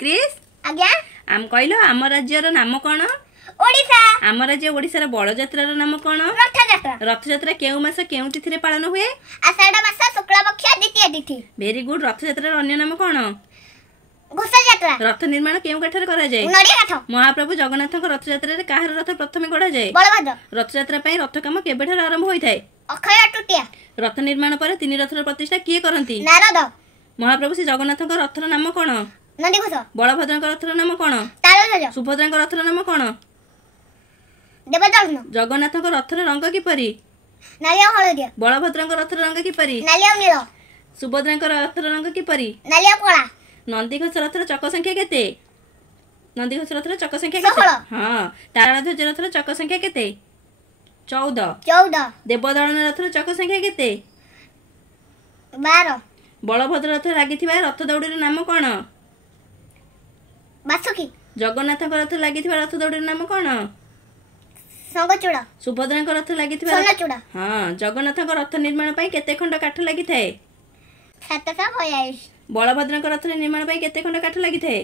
Chris आज्ञा आम कहलो आम राज्यर नाम कौन? ओडिशा। आम राज्य ओडिशार बड़जात्रार नाम कौन? रथयात्रा। रथयात्रा केउ मास केउ तिथि पालन हुए? आषाढ़ मास शुक्ल पक्ष द्वितीय तिथि। Very good. रथयात्रार अन्य नाम कौन? घोषा यात्रा। रथ निर्माण केउ काठर करा जाए? नड़िया काठ। महाप्रभु जगन्नाथक रथयात्रा रे काहर रथ प्रथमे गड़ा जाए? बलभद्र। रथयात्रा पई रथ काम केबेठार आरंभ होइथाय? अक्षय तृतीया। रथ निर्माण पर तीन रथर प्रतिष्ठा किए करंती? नारद। महाप्रभु श्री जगन्नाथक रथर नाम कौन? नंदीघोष। बलभद्रक रथर नाम कौन? तालध्वज। सुभद्राक रथर नाम कौन? देवदर्शन। जगन्नाथक रथर रंग किपरि? नालिया हळदिया। बलभद्रक रथर रंग किपरि? नालिया नील। सुभद्राक रथर रंग किपरि? नालिया कला। नंदीघोष रथर चक संख्या केते? नंदीघोष रथर चक संख्या 16। केते? हां। तालध्वज रथर चक संख्या केते? 14। 14। देवदळन रथर चक संख्या केते? 12। बलभद्र रथ लागिथिबा रथ दौड़ीर नाम कौन? बासुकी। जगन्नाथक रथ लागिथिबा रथ दौड़ीर नाम कौन? संगचूड़ा। सुभद्राक रथ लागिथिबा सोनाचूड़ा। हां। जगन्नाथक रथ निर्माण पई केते खंड काठ लागिथाय? 742। बलभद्रक रथ निर्माण पई केते खंड काठ लागिथाय?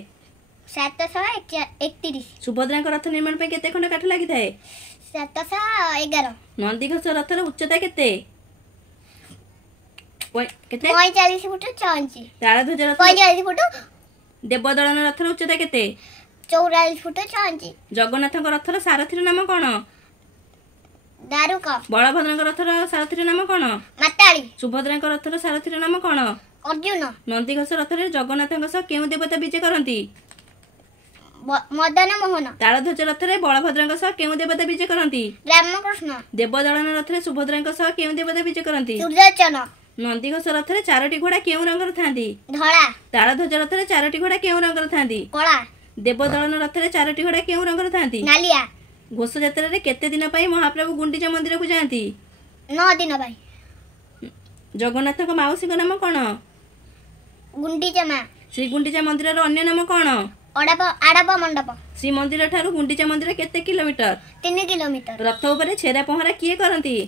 731। सुभद्राक रथ निर्माण पई केते खंड काठ लागिथाय? 711। नंदीघोष रथर उच्चता केते? केते? 45 फुट 6 इंच। तालध्वज रथ 45 फुट। देवदळन रथर उच्चता केते? 44 फुट 6 इंच। जगन्नाथक रथर सारथीर नाम कौन? दारुक। बलभद्रक रथर सारथीर नाम कौन? माताली। सुभद्राक रथर सारथीर नाम कौन? अर्जुन। नंदीघोष रथरे जगन्नाथक सह केउ देवता विजे करंती? मदन मोहन। तालध्वज रथरे बलभद्रक सह केउ देवता विजे करंती? रामकृष्ण। देवदळन रथरे सुभद्राक सह केउ देवता विजे करंती? सुदर्शन। नंदीघोष रथरे चारोटी घोड़ा केउ रंगर थांती? धला। तालध्वज रथरे चारोटी घोड़ा केउ रंगर थांती? कला। देवदळन रथरे चारोटी घोड़ा केउ रंगर थांती? नालिया। घोष यात्रा रे केते दिन पई महाप्रभु गुंडीचा मंदिर को जांती? 9 दिन भाई। जगन्नाथक माउसी को नाम कौन? गुंडीचा मां। श्री गुंडीचा मंदिर रो अन्य नाम कौन? आड़प मंडप। श्री मंदिर ठारू गुंडीचा मंदिर केते किलोमीटर? 3 किलोमीटर। रथ उपरे छेरा पहरा किए करंती?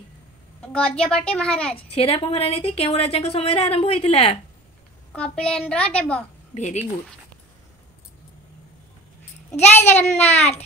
गजपति महाराज। छेरा पहरा नीति केउ राजाक समय आरंभ होइतिला? कपिलेन्द्र देव। Very good. जय जगन्नाथ।